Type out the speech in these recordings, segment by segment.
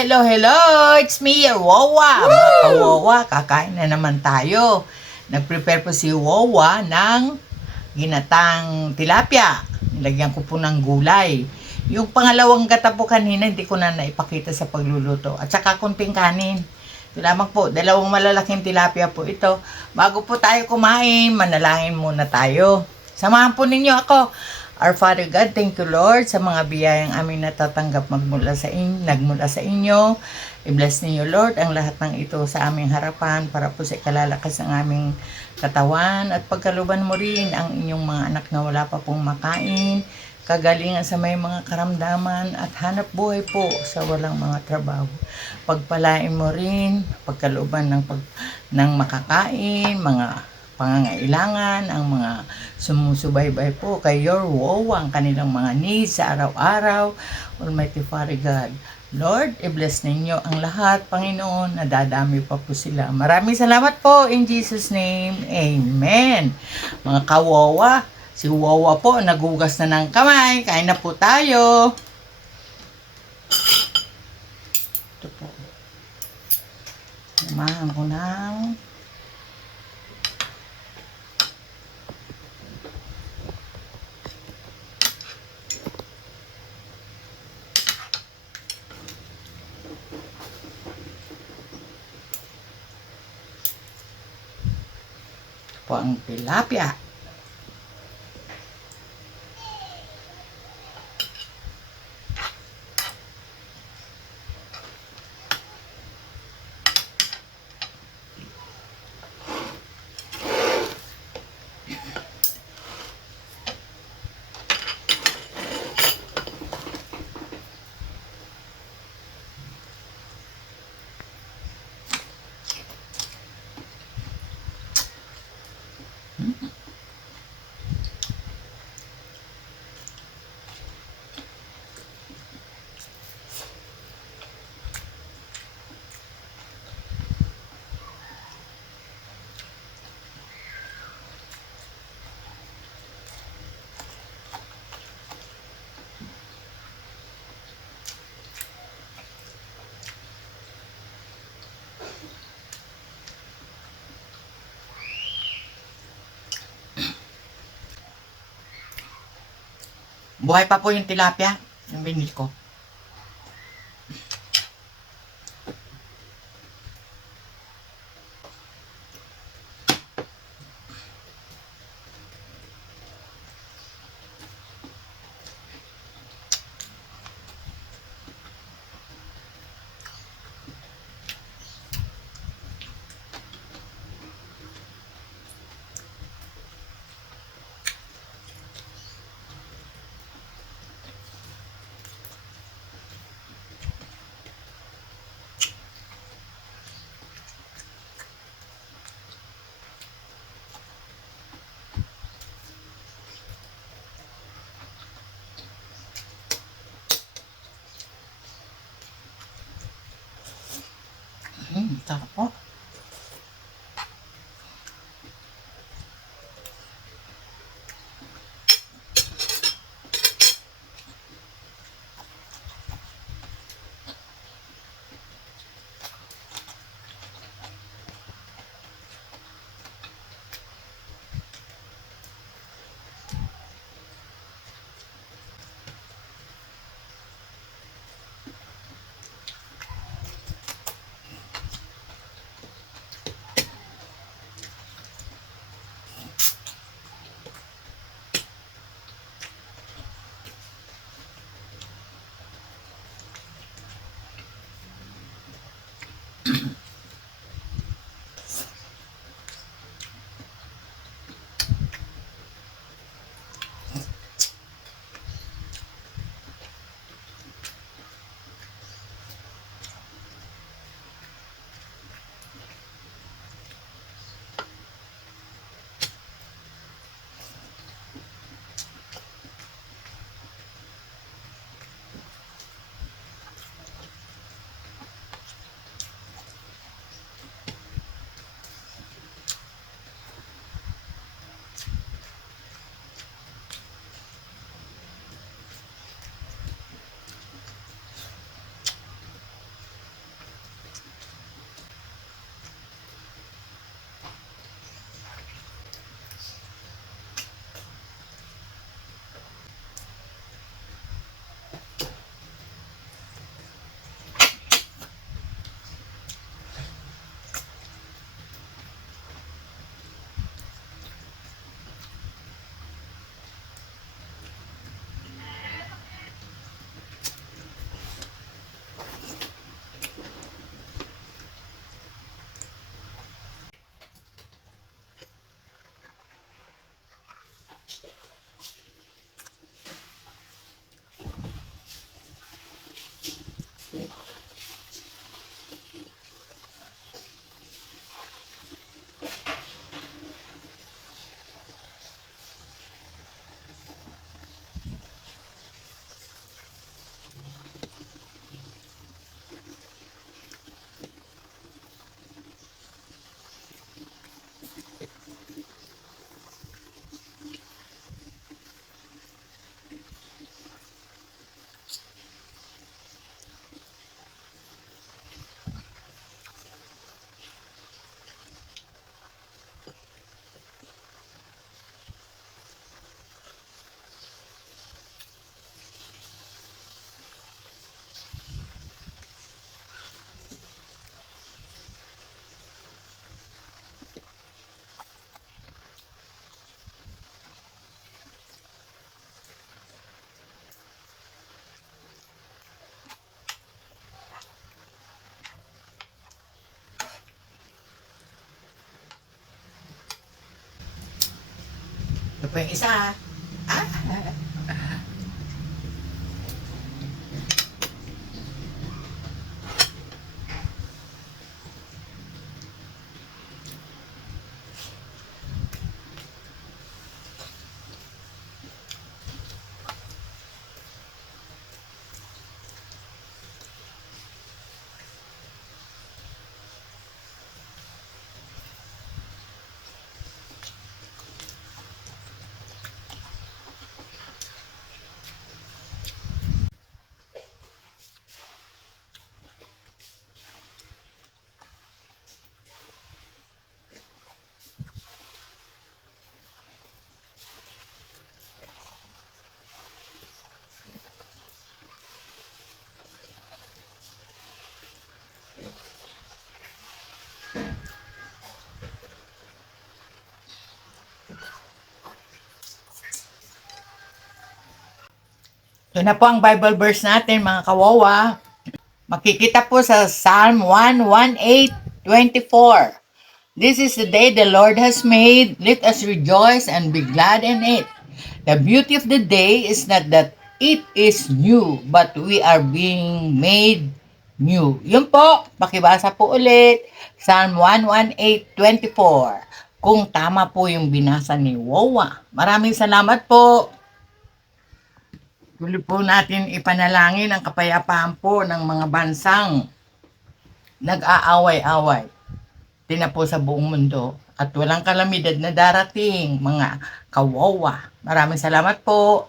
Hello! It's me, Wawa. Mga kawawa, kakain na naman tayo. Nag-prepare po si Wawa ng ginatang tilapia. Nilagyan ko po ng gulay. Yung pangalawang gata po kanina, hindi ko na naipakita sa pagluluto. At saka kunting kanin. Ito lamang po, dalawang malalaking tilapia po ito. Bago po tayo kumain, manalangin muna tayo. Samahan po ninyo ako. Our Father God, thank you Lord sa mga biyayang aming natatanggap nagmula sa inyo. I-bless ninyo Lord ang lahat ng ito sa aming harapan para po sa ikalalakas ng aming katawan at pagkaluban mo rin ang inyong mga anak na wala pa pong makain, kagalingan sa may mga karamdaman at hanap buhay po sa walang mga trabaho. Pagpalain mo rin pagkaluban ng makakain, mga pangangailangan, ang mga sumusubaybay po kay Your Wawa, ang kanilang mga needs sa araw-araw. Almighty Father God, Lord, i-bless ninyo ang lahat, Panginoon, nadadami pa po sila. Maraming salamat po, in Jesus' name, Amen. Mga kawawa, si Wawa po, nagugas na ng kamay, kain na po tayo. Ito po. Samahan ko ng po ang tilapia. Buhay pa po yung tilapia, yung binili ko. Sarap po. Ito pa yung isa. Ah! Ito na po ang Bible verse natin, mga kawawa. Makikita po sa Psalm 118:24. This is the day the Lord has made. Let us rejoice and be glad in it. The beauty of the day is not that it is new, but we are being made new. Yun po, pakibasa po ulit. Psalm 118:24. Kung tama po yung binasa ni Wowa. Maraming salamat po. Tuloy po natin ipanalangin ang kapayapaan po ng mga bansang nag-aaway-away. Tina po sa buong mundo at walang kalamidad na darating, mga kawawa. Maraming salamat po.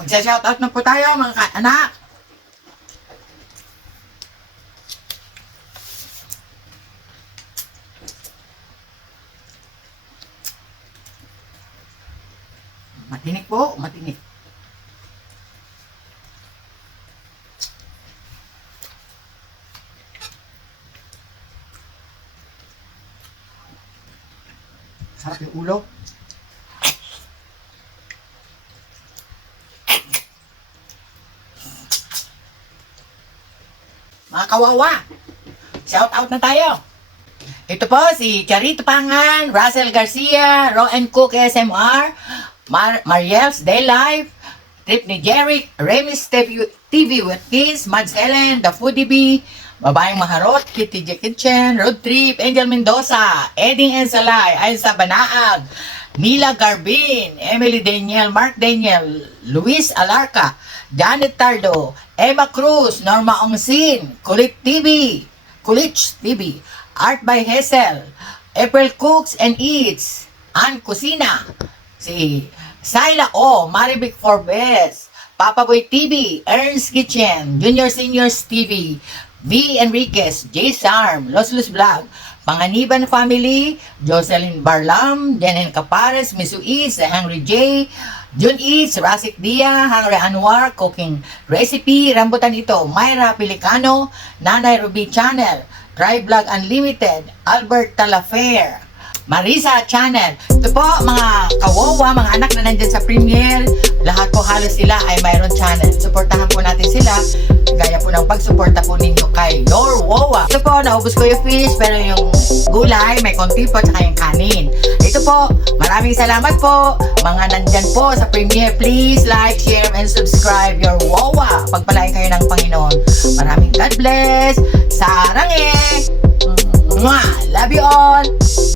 Magsa-shoutout na po tayo, mga anak. Matinik po, matinik. Sarap yung ulo. mga kawawa. Shout out na tayo. Ito po si Charito Pangan, Russell Garcia, Ro and Cook SMR, Mariel's Day Life, Trip ni Jeric, Remy's TV with Kids, Mads Helen, The Foodie Bee, Babayang Maharot, Kitty J Kitchen, Road Trip, Angel Mendoza, Edding Ensalay, Ailsa Banaag, Mila Garbin, Emily Daniel, Mark Daniel, Luis Alarca, Janet Tardo, Emma Cruz, Norma Ongsin, Kulit TV, Art by Hessel, April Cooks and Eats, Ann Kusina, si Syla O, Marivic Forbes, Papa Boy TV, Ernst Kitchen, Junior Seniors TV, V. Enriquez, J. Sarm, Los Vlog, Panganiban Family, Jocelyn Barlam, Jenen Capares, Misu Eats, Hungry J, Jun Eats, Rasik Dia, Hungry Anwar, Cooking Recipe, Rambutan Ito, Myra Pelicano, Nanay Ruby Channel, Try Vlog Unlimited, Albert Talafair, Marisa Channel. Ito po mga kawawa, mga anak na nandyan sa premiere. Lahat po halos sila ay mayroon channel. Suportahan po natin sila. Gaya po ng pagsuporta po ninyo kay Your Wawa. Ito po, naubos ko yung fish, pero yung gulay, may konti po, tsaka yung kanin. Ito po, maraming salamat po. Mga nandyan po sa premiere, please like, share, and subscribe Your Wawa. Pagpalain kayo ng Panginoon. Maraming God bless. Sarang Love you all.